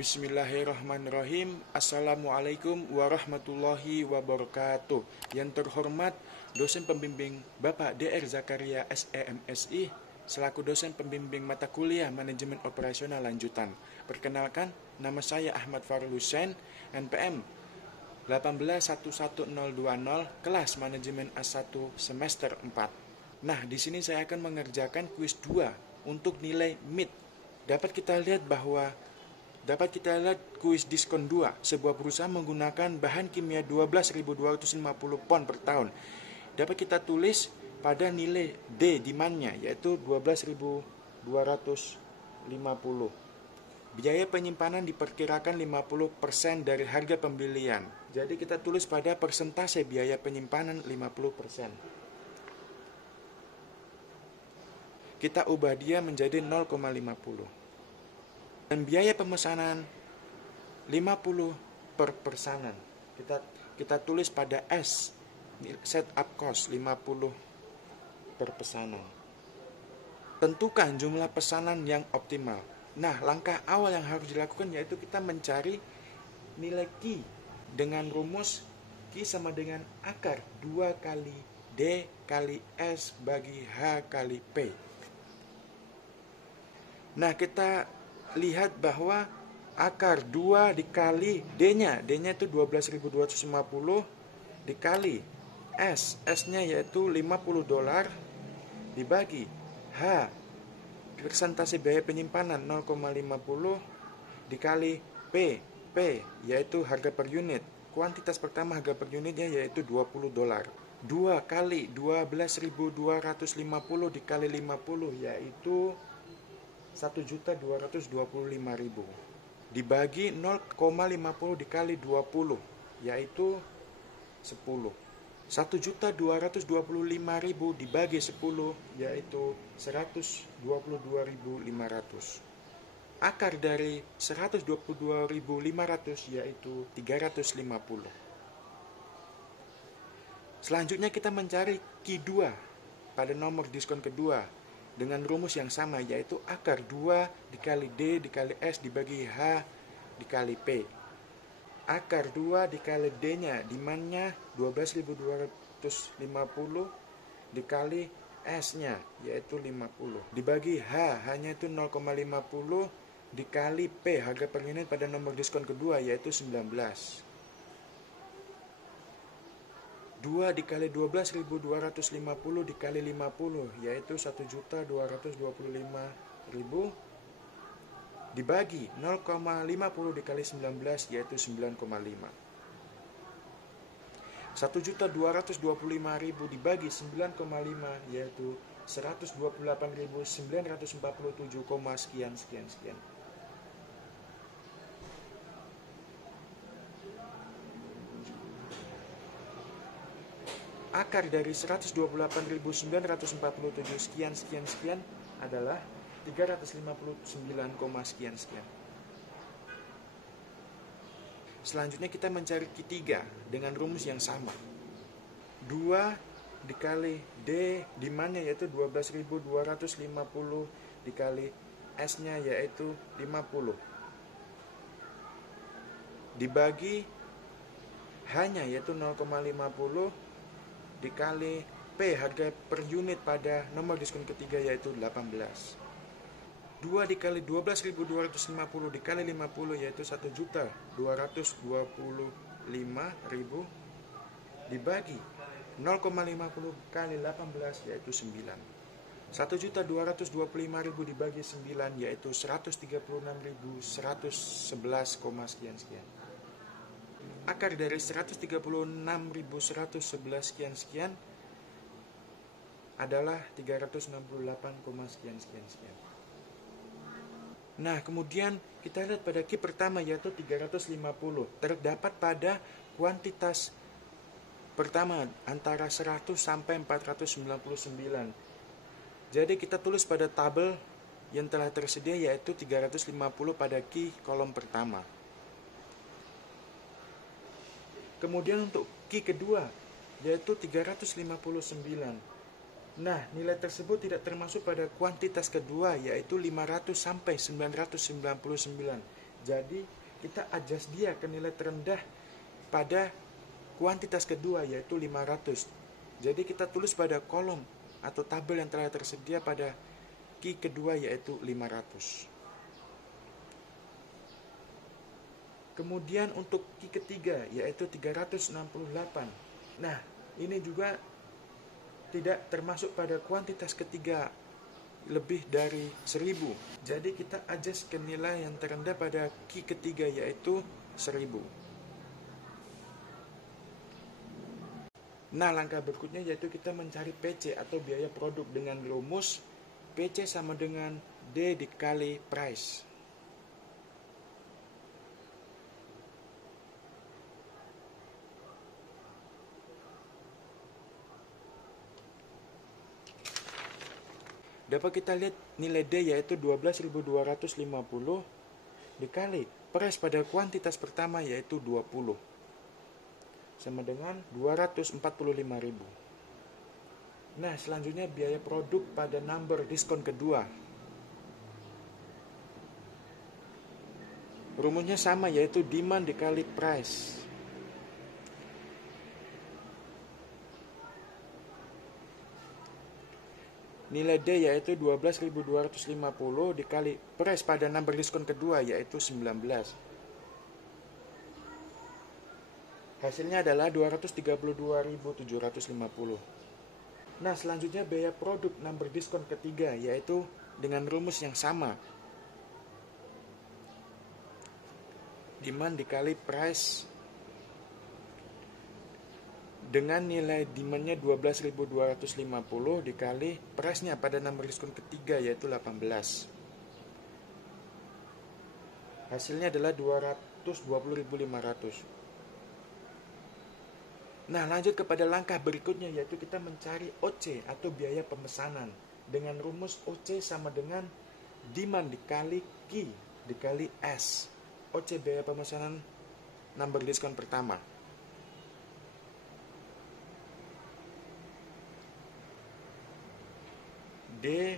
Bismillahirrahmanirrahim. Assalamualaikum warahmatullahi wabarakatuh. Yang terhormat dosen pembimbing Bapak DR Zakaria SEMSI selaku dosen pembimbing mata kuliah Manajemen Operasional Lanjutan. Perkenalkan, nama saya Ahmad Farul Hussein, NPM 1811020, kelas Manajemen A1 semester 4. Nah, di sini saya akan mengerjakan kuis 2 untuk nilai MID. Dapat kita lihat kuis diskon 2, sebuah perusahaan menggunakan bahan kimia 12.250 pon per tahun. Dapat kita tulis pada nilai D demand-nya, yaitu 12.250. Biaya penyimpanan diperkirakan 50% dari harga pembelian. Jadi kita tulis pada persentase biaya penyimpanan 50%. Kita ubah dia menjadi 0,50. Dan biaya pemesanan 50 per pesanan. Kita tulis pada S, setup cost 50 per pesanan. Tentukan jumlah pesanan yang optimal. Nah, langkah awal yang harus dilakukan yaitu kita mencari nilai Q dengan rumus Q sama dengan akar 2 kali D kali S bagi H kali P. Nah, kita lihat bahwa akar 2 dikali D-nya itu 12.250 dikali S-nya yaitu $50 dibagi H, persentase biaya penyimpanan 0,50 dikali P yaitu harga per unit. Kuantitas pertama harga per unitnya yaitu $20. 2 kali 12.250 dikali 50 yaitu 1.225.000 dibagi 0,50 dikali 20 yaitu 10. 1.225.000 dibagi 10 yaitu 122.500. Akar dari 122.500 yaitu 350. Selanjutnya kita mencari Q2 pada nomor diskon kedua dengan rumus yang sama, yaitu akar 2 dikali D dikali S dibagi H dikali P. Akar 2 dikali D-nya, demand-nya 12.250 dikali S-nya yaitu 50 dibagi H-nya itu 0,50 dikali P, harga per unit pada nomor diskon kedua yaitu 19. 2 dikali 12.250 dikali 50 yaitu 1.225.000 dibagi 0,50 dikali 19 yaitu 9,5. 1.225.000 dibagi 9,5 yaitu 128.947, sekian. Akar dari 128.947 sekian adalah 359, sekian. Selanjutnya kita mencari Q3 dengan rumus yang sama. 2 dikali D demand-nya yaitu 12.250 dikali S-nya yaitu 50 dibagi H-nya yaitu 0,50 dikali P, harga per unit pada nomor diskon ketiga yaitu 18. 2 dikali 12.250 dikali 50 yaitu 1.225.000 dibagi 0,50 kali 18 yaitu 9. 1.225.000 dibagi 9 yaitu 136.111, sekian. Akar dari 136.111 sekian adalah 368, sekian. Nah, kemudian kita lihat pada Q pertama yaitu 350 terdapat pada kuantitas pertama antara 100 sampai 499. Jadi kita tulis pada tabel yang telah tersedia yaitu 350 pada Q kolom pertama. Kemudian untuk Q kedua yaitu 359. Nah, nilai tersebut tidak termasuk pada kuantitas kedua yaitu 500 sampai 999. Jadi kita adjust dia ke nilai terendah pada kuantitas kedua, yaitu 500. Jadi kita tulis pada kolom atau tabel yang telah tersedia pada key kedua, yaitu 500. Kemudian untuk key ketiga, yaitu 368. Nah, ini juga tidak termasuk pada kuantitas ketiga lebih dari 1000. Jadi kita adjust ke nilai yang terendah pada key ketiga, yaitu 1000. Nah, langkah berikutnya yaitu kita mencari PC atau biaya produk dengan rumus PC sama dengan D dikali price. Dapat kita lihat nilai D yaitu 12.250 dikali price pada kuantitas pertama yaitu 20 sama dengan 245.000. Nah, selanjutnya biaya produk pada number diskon kedua. Rumusnya sama yaitu demand dikali price. Nilai D yaitu 12.250 dikali price pada number diskon kedua yaitu 19. Hasilnya adalah 232.750. Nah, selanjutnya biaya produk number diskon ketiga yaitu dengan rumus yang sama. Demand dikali price dengan nilai demandnya 12.250 dikali price-nya pada number diskon ketiga yaitu 18. Hasilnya adalah 220.500. Nah, lanjut kepada langkah berikutnya yaitu kita mencari OC atau biaya pemesanan dengan rumus OC sama dengan demand dikali Q dikali S. OC biaya pemesanan number diskon pertama. D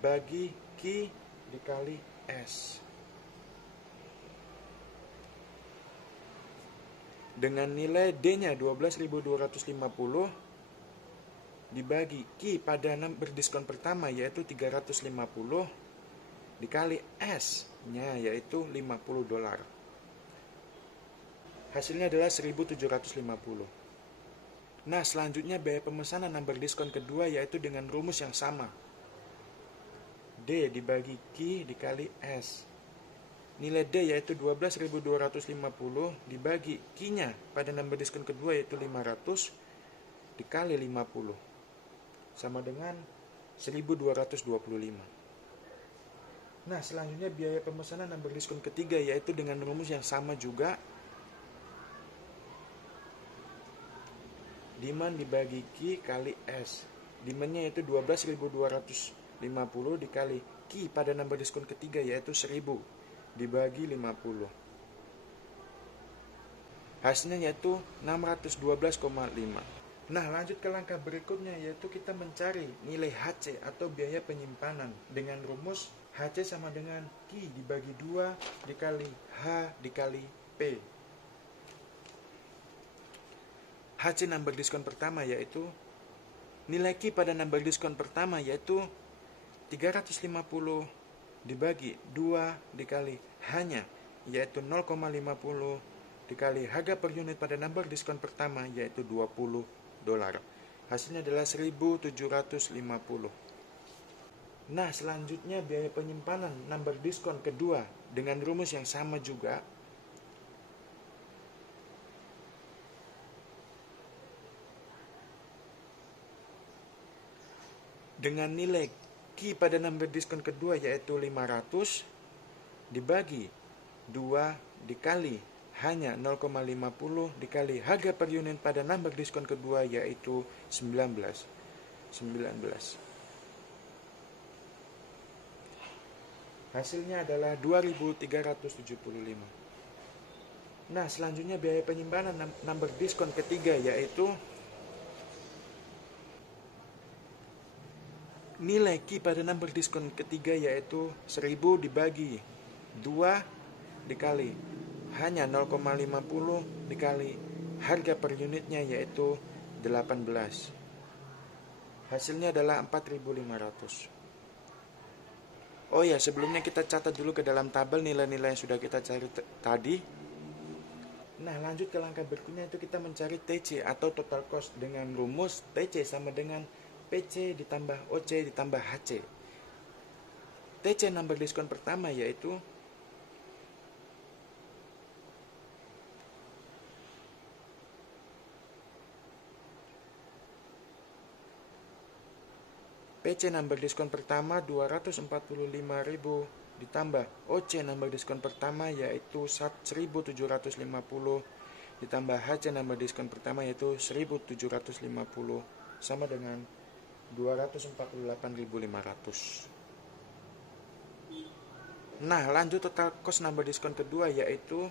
bagi Q dikali S. Dengan nilai D-nya 12.250 dibagi Q pada number diskon pertama yaitu 350 dikali S-nya yaitu $50. Hasilnya adalah 1.750. Nah, selanjutnya biaya pemesanan number diskon kedua yaitu dengan rumus yang sama. D dibagi Q dikali S. Nilai D yaitu 12.250 dibagi Q-nya pada number diskon kedua yaitu 500 dikali 50 sama dengan 1.225. Nah, selanjutnya biaya pemesanan number diskon ketiga yaitu dengan rumus yang sama juga. Demand dibagi Q kali S. Demandnya yaitu 12.250 dikali Q pada number diskon ketiga yaitu 1.000 dibagi 50. Hasilnya yaitu 612,5. Nah, lanjut ke langkah berikutnya yaitu kita mencari nilai HC atau biaya penyimpanan dengan rumus HC sama dengan Q dibagi 2 dikali H dikali P. HC number diskon pertama yaitu nilai Q pada number diskon pertama yaitu 350 dibagi 2 dikali H-nya yaitu 0,50 dikali harga per unit pada number diskon pertama yaitu $20. Hasilnya adalah 1.750. Nah, selanjutnya biaya penyimpanan number diskon kedua dengan rumus yang sama juga. Dengan nilai Q pada number diskon kedua yaitu 500 dibagi 2 dikali hanya 0,50 dikali harga per unit pada number diskon kedua yaitu 19. Hasilnya adalah 2.375. Nah, selanjutnya biaya penyimpanan number diskon ketiga yaitu nilai Q pada number diskon ketiga yaitu 1.000 dibagi 2 dikali hanya 0,50 dikali harga per unitnya yaitu 18. Hasilnya adalah 4.500. Oh ya, sebelumnya kita catat dulu ke dalam tabel nilai-nilai yang sudah kita cari tadi. Nah, lanjut ke langkah berikutnya, itu kita mencari TC atau total cost dengan rumus TC sama dengan PC ditambah OC ditambah HC. TC number diskon pertama yaitu PC number diskon pertama 245.000 ditambah OC number diskon pertama yaitu 1.750 ditambah HC number diskon pertama yaitu 1.750 sama dengan 248.500. Nah, lanjut total cost number diskon kedua yaitu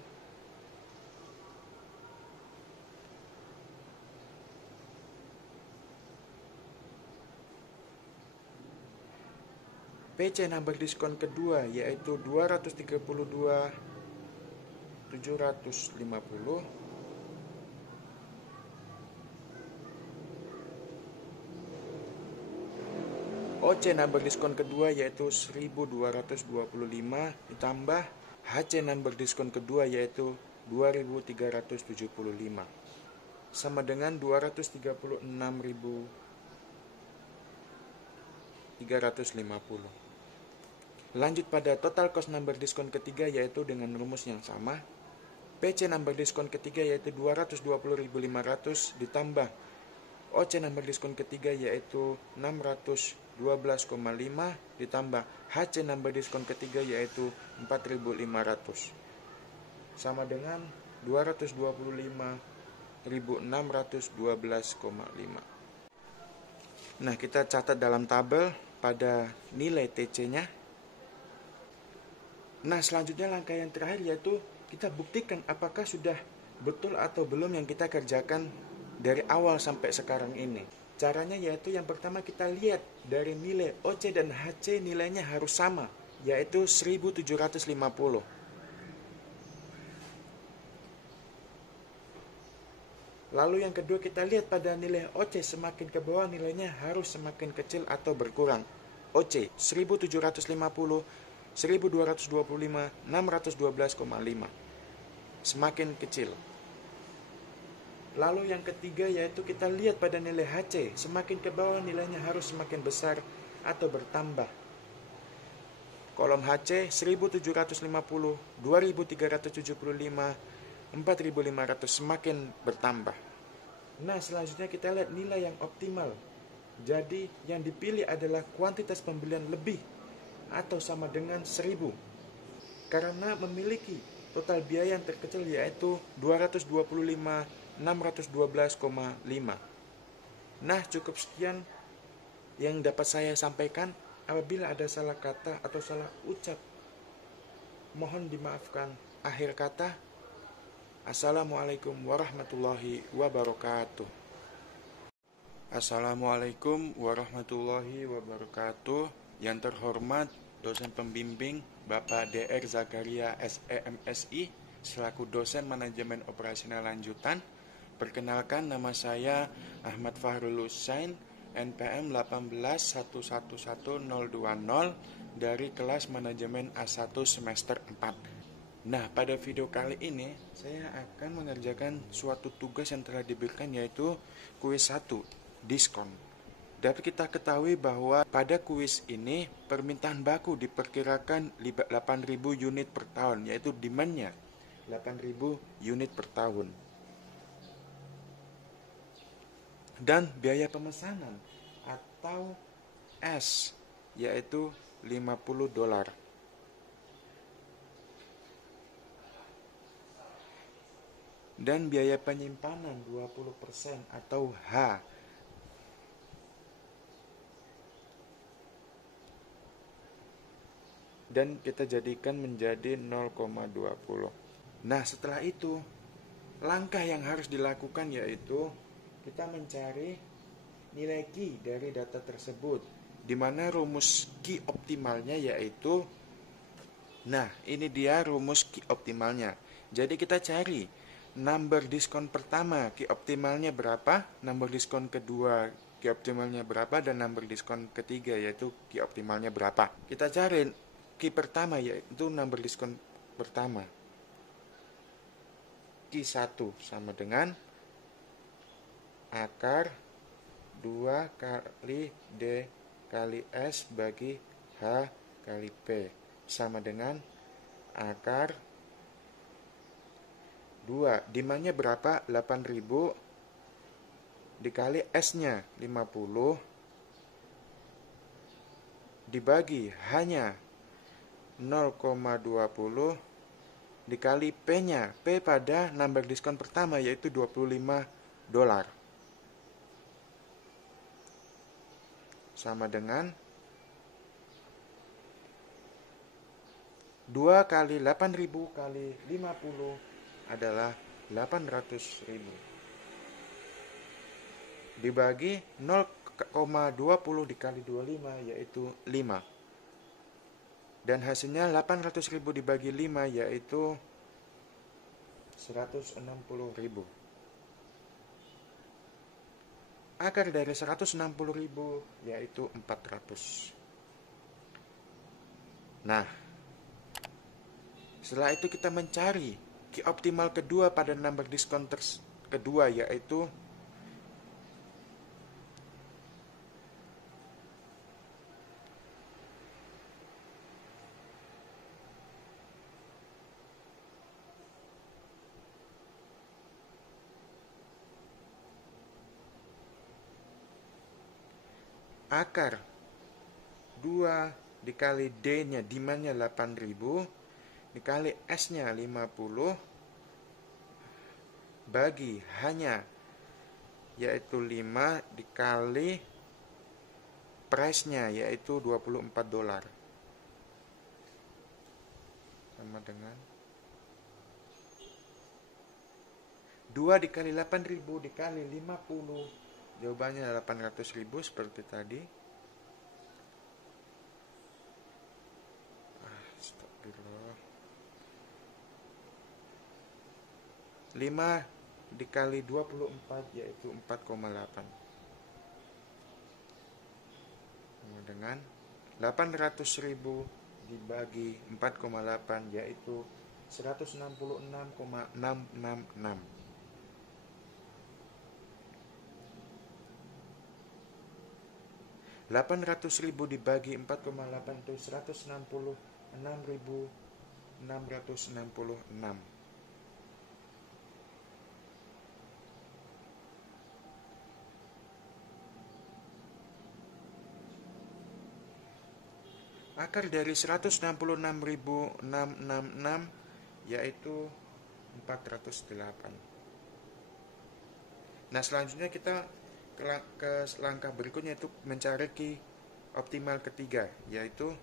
PC number diskon kedua yaitu 232.750 OC number diskon kedua yaitu 1.225 ditambah HC number diskon kedua yaitu 2.375 sama dengan 236.350. Lanjut pada total cost number diskon ketiga yaitu dengan rumus yang sama. PC number diskon ketiga yaitu 220.500 ditambah OC number diskon ketiga yaitu 612,5 ditambah HC number diskon ketiga yaitu 4.500 sama dengan 225.612,5. Nah, kita catat dalam tabel pada nilai TC-nya. Nah, selanjutnya langkah yang terakhir yaitu kita buktikan apakah sudah betul atau belum yang kita kerjakan dari awal sampai sekarang ini. Caranya yaitu yang pertama kita lihat dari nilai OC dan HC nilainya harus sama, yaitu 1.750. Lalu yang kedua kita lihat pada nilai OC semakin ke bawah nilainya harus semakin kecil atau berkurang. OC 1.750 1.225, 612,5. Semakin kecil. Lalu yang ketiga yaitu kita lihat pada nilai HC. Semakin ke bawah nilainya harus semakin besar atau bertambah. Kolom HC 1.750, 2.375, 4.500 semakin bertambah. Nah, selanjutnya kita lihat nilai yang optimal. Jadi yang dipilih adalah kuantitas pembelian lebih atau sama dengan 1.000 karena memiliki total biaya yang terkecil yaitu 225.612,5. Nah, cukup sekian yang dapat saya sampaikan. Apabila ada salah kata atau salah ucap, mohon dimaafkan. Akhir kata, Assalamualaikum warahmatullahi wabarakatuh. Assalamualaikum warahmatullahi wabarakatuh. Yang terhormat dosen pembimbing Bapak Dr. Zakaria SEMSI selaku dosen manajemen operasional lanjutan. Perkenalkan, nama saya Ahmad Fahrul Husain, NPM 181111020 dari kelas manajemen A1 semester 4. Nah, pada video kali ini saya akan mengerjakan suatu tugas yang telah diberikan yaitu kuis 1, diskon. Dapat kita ketahui bahwa pada kuis ini permintaan baku diperkirakan 8.000 unit per tahun, yaitu demand-nya 8.000 unit per tahun. Dan biaya pemesanan atau S yaitu $50. Dan biaya penyimpanan 20% atau H dan kita jadikan menjadi 0,20. Nah, setelah itu langkah yang harus dilakukan yaitu kita mencari nilai key dari data tersebut, di mana rumus key optimalnya yaitu Nah, ini dia rumus Q optimalnya. Jadi kita cari number diskon pertama Q optimalnya berapa, number diskon kedua Q optimalnya berapa, dan number diskon ketiga yaitu Q optimalnya berapa. Kita cari Q pertama yaitu number diskon pertama. Q1 sama dengan akar 2 kali D kali S bagi H kali P sama dengan akar 2. Demandnya berapa? 8.000 dikali S-nya 50 dibagi hanya 0,20 dikali P-nya. P pada number diskon pertama yaitu $25. Sama dengan 2 kali 8.000 kali 50 adalah 800.000. Dibagi 0,20 dikali 25 yaitu 5. Dan hasilnya 800.000 dibagi 5 yaitu 160.000. Akar dari 160.000 yaitu 400. Nah, setelah itu kita mencari Q optimal kedua pada number diskon kedua yaitu akar 2 dikali D-nya, demandnya 8.000 dikali S-nya 50 bagi hanya yaitu 5 dikali price-nya yaitu $24 sama dengan 2 dikali 8.000 dikali 50, jawabannya 800.000 seperti tadi. Astagfirullah. 5 dikali 24 yaitu 4,8 sama dengan 800.000 dibagi 4,8 yaitu 166,666. 800.000 dibagi 4,8 itu 166.666. Akar dari 166.666 yaitu 408. Nah, selanjutnya kita ke langkah berikutnya itu mencari Q optimal ketiga yaitu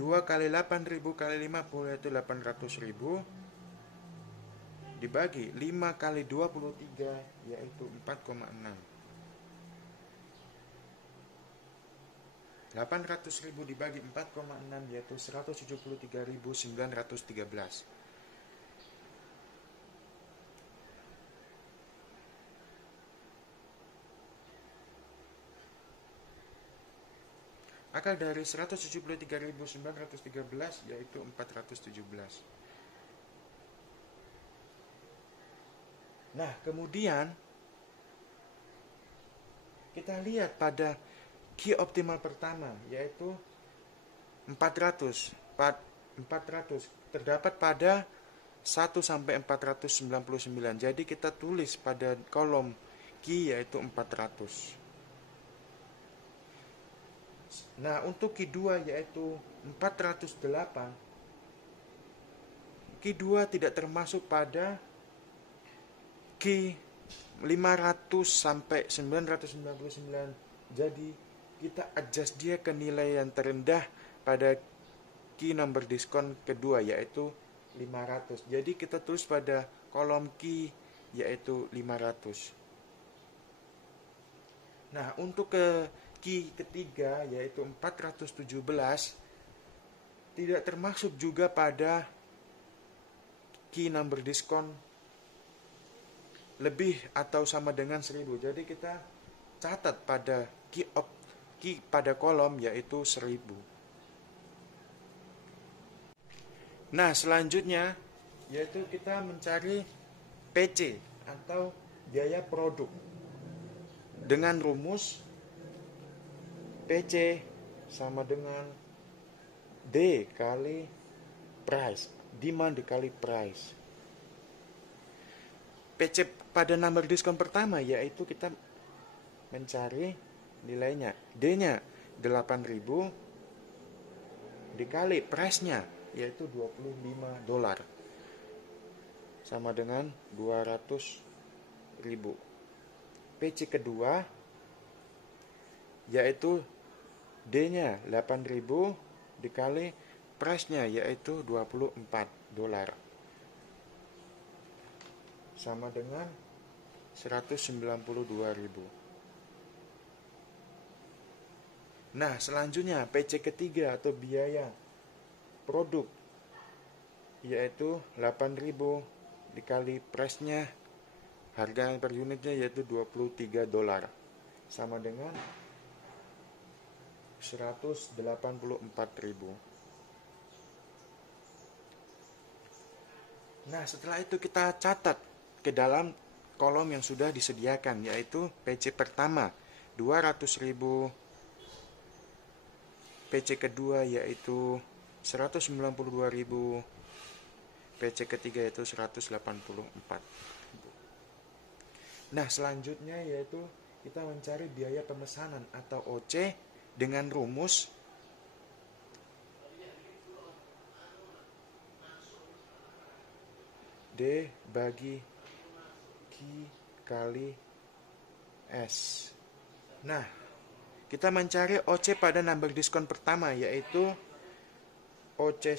dua kali 8.000 kali 50 yaitu 800.000 dibagi 5 kali 23 yaitu 4,6. 800.000 dibagi 4,6 yaitu 173.913. Akar dari 173.913 yaitu 417. Nah, kemudian kita lihat pada Q optimal pertama yaitu 400 terdapat pada 1 sampai 499. Jadi kita tulis pada kolom Q yaitu 400. Nah, untuk Q2 yaitu 408, Q2 tidak termasuk pada Q 500 sampai 999. Jadi kita adjust dia ke nilai yang terendah pada key number diskon kedua yaitu 500. Jadi kita tulis pada kolom key yaitu 500. Nah, untuk ke key ketiga yaitu 417 tidak termasuk juga pada key number diskon lebih atau sama dengan 1000. Jadi kita catat pada key pada kolom yaitu 1000. Nah, selanjutnya yaitu kita mencari PC atau biaya produk dengan rumus PC sama dengan D kali price, demand dikali price. PC pada number diskon pertama yaitu kita mencari nilainya, D-nya 8.000 dikali price-nya yaitu $25 sama dengan 200.000. PC kedua yaitu D-nya 8.000 dikali price-nya yaitu $24 sama dengan 192.000. Nah, selanjutnya PC ketiga atau biaya produk yaitu 8.000 dikali price-nya, harga per unitnya yaitu $23 sama dengan 184.000. Nah, setelah itu kita catat ke dalam kolom yang sudah disediakan yaitu PC pertama 200.000, PC kedua yaitu 192.000, PC ketiga yaitu 184. Nah, selanjutnya yaitu kita mencari biaya pemesanan atau OC dengan rumus D bagi Q kali S. Nah, kita mencari OC pada number diskon pertama yaitu OC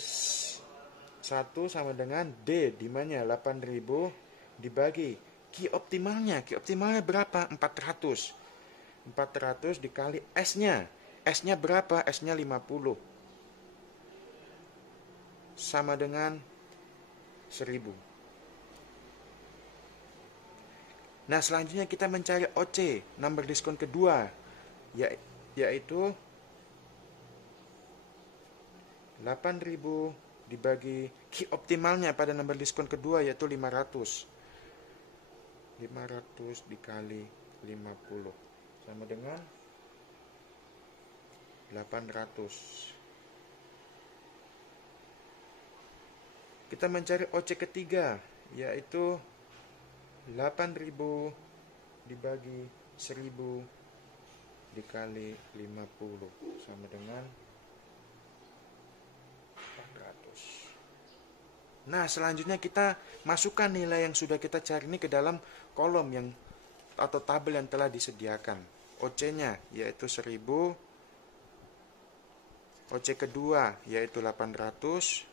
1 sama dengan D demandnya 8.000 dibagi Q optimalnya. Q optimalnya berapa? 400 dikali S-nya. S-nya berapa? S-nya 50 sama dengan 1000. Nah, selanjutnya kita mencari OC number diskon kedua yaitu 8.000 dibagi Q optimalnya pada number diskon kedua yaitu 500 dikali 50 sama dengan 800. Kita mencari OC ketiga yaitu 8.000 dibagi 1000 dikali 50 sama dengan 400. Nah, selanjutnya kita masukkan nilai yang sudah kita cari ini ke dalam kolom yang atau tabel yang telah disediakan. OC-nya yaitu 1000, OC kedua yaitu 800,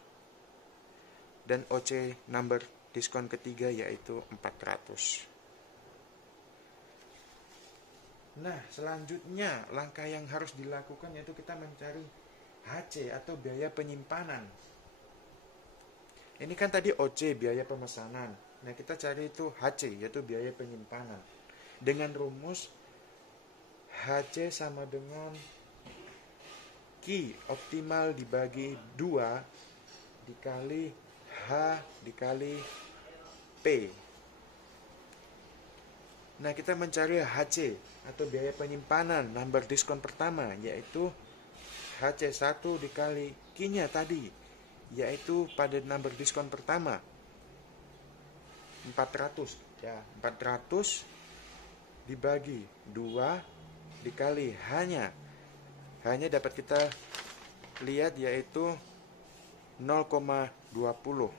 dan OC number diskon ketiga yaitu 400. Nah, selanjutnya langkah yang harus dilakukan yaitu kita mencari HC atau biaya penyimpanan. Ini kan tadi OC biaya pemesanan. Nah, kita cari itu HC yaitu biaya penyimpanan. Dengan rumus HC sama dengan Q optimal dibagi 2 dikali H dikali P. Nah, kita mencari HC atau biaya penyimpanan number diskon pertama yaitu HC1 dikali Q-nya tadi yaitu pada number diskon pertama 400 ya, 400 dibagi 2 dikali H-nya. hanya dapat kita lihat yaitu 0,20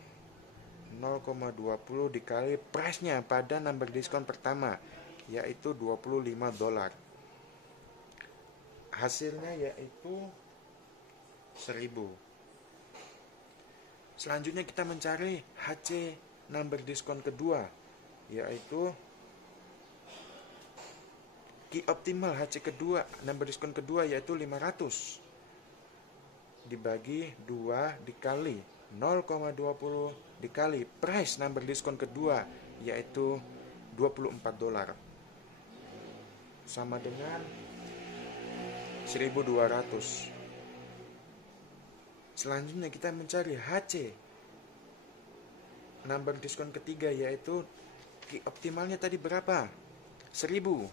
dikali price-nya pada number diskon pertama, yaitu $25. Hasilnya yaitu 1000. Selanjutnya kita mencari HC number diskon kedua, yaitu key optimal HC kedua, number diskon kedua yaitu 500 dibagi 2 dikali 0,20 dikali price number diskon kedua yaitu $24 sama dengan 1200. Selanjutnya kita mencari HC number diskon ketiga yaitu key optimalnya tadi berapa? 1000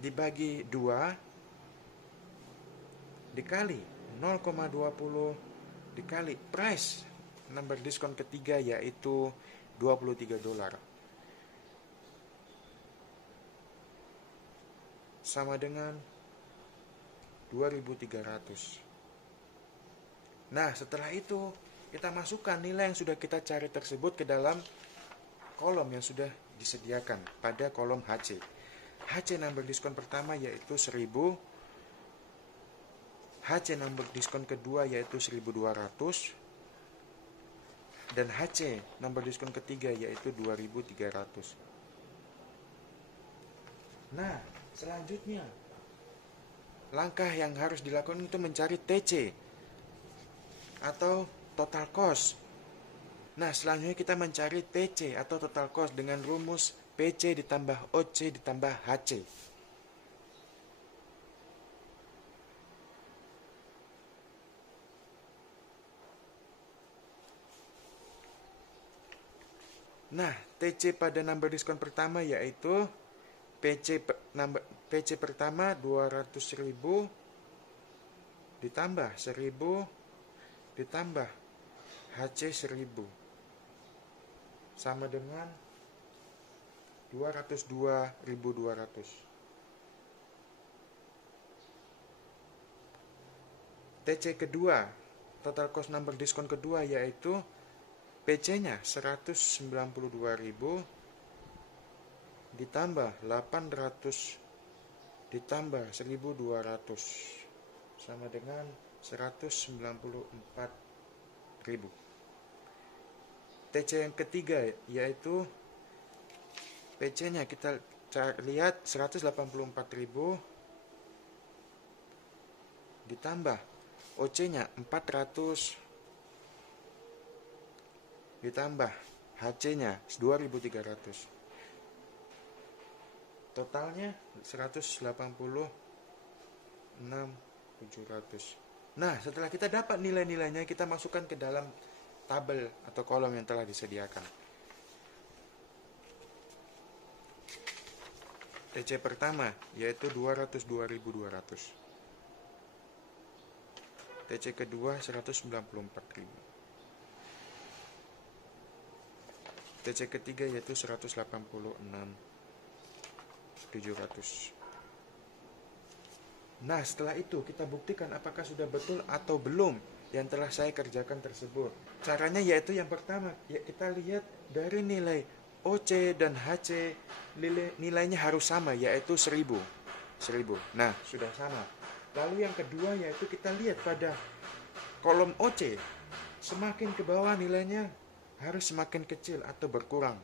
dibagi 2 dikali 0,20 dikali price number diskon ketiga yaitu $23 sama dengan 2300. Nah, setelah itu kita masukkan nilai yang sudah kita cari tersebut ke dalam kolom yang sudah disediakan pada kolom HC. HC number diskon pertama yaitu 1000, HC number diskon kedua yaitu 1200, dan HC number diskon ketiga yaitu 2300. Nah, selanjutnya langkah yang harus dilakukan itu mencari TC atau total cost. Nah, selanjutnya kita mencari TC atau total cost dengan rumus PC ditambah OC ditambah HC. Nah, TC pada number diskon pertama yaitu PC pertama 200.000 ditambah 1000 ditambah HC 1000 sama dengan 202.200. TC kedua, total cost number diskon kedua yaitu PC-nya 192.000 ditambah 800 ditambah 1.200 sama dengan 194.000. TC yang ketiga yaitu PC-nya kita lihat 184.000 ditambah OC-nya 400 ditambah HC-nya 2.300. Totalnya 186.700. Nah, setelah kita dapat nilai-nilainya, kita masukkan ke dalam tabel atau kolom yang telah disediakan. TC pertama yaitu 202.200. TC kedua 194.000. TC ketiga yaitu 186.700. Nah, setelah itu kita buktikan apakah sudah betul atau belum yang telah saya kerjakan tersebut. Caranya yaitu yang pertama, ya kita lihat dari nilai OC dan HC, nilainya harus sama yaitu 1000. Nah, sudah sama. Lalu yang kedua yaitu kita lihat pada kolom OC, semakin ke bawah nilainya harus semakin kecil atau berkurang.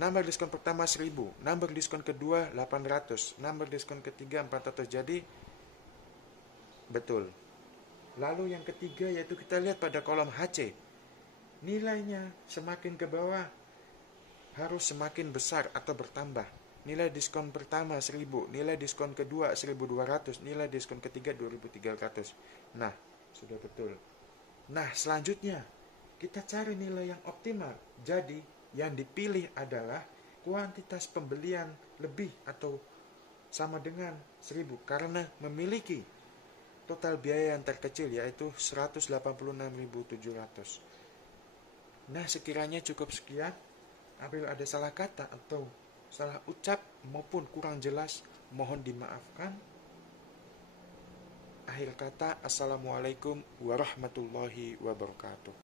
Number diskon pertama 1000, number diskon kedua 800, number diskon ketiga 400, jadi betul. Lalu yang ketiga yaitu kita lihat pada kolom HC, nilainya semakin ke bawah harus semakin besar atau bertambah. Nilai diskon pertama 1000, nilai diskon kedua 1200, nilai diskon ketiga 2300. Nah, sudah betul. Nah, selanjutnya kita cari nilai yang optimal. Jadi yang dipilih adalah kuantitas pembelian lebih atau sama dengan 1000 karena memiliki total biaya yang terkecil yaitu 186.700. Nah, sekiranya cukup sekian. Apabila ada salah kata atau salah ucap maupun kurang jelas, mohon dimaafkan. akhir kata, assalamualaikum warahmatullahi wabarakatuh.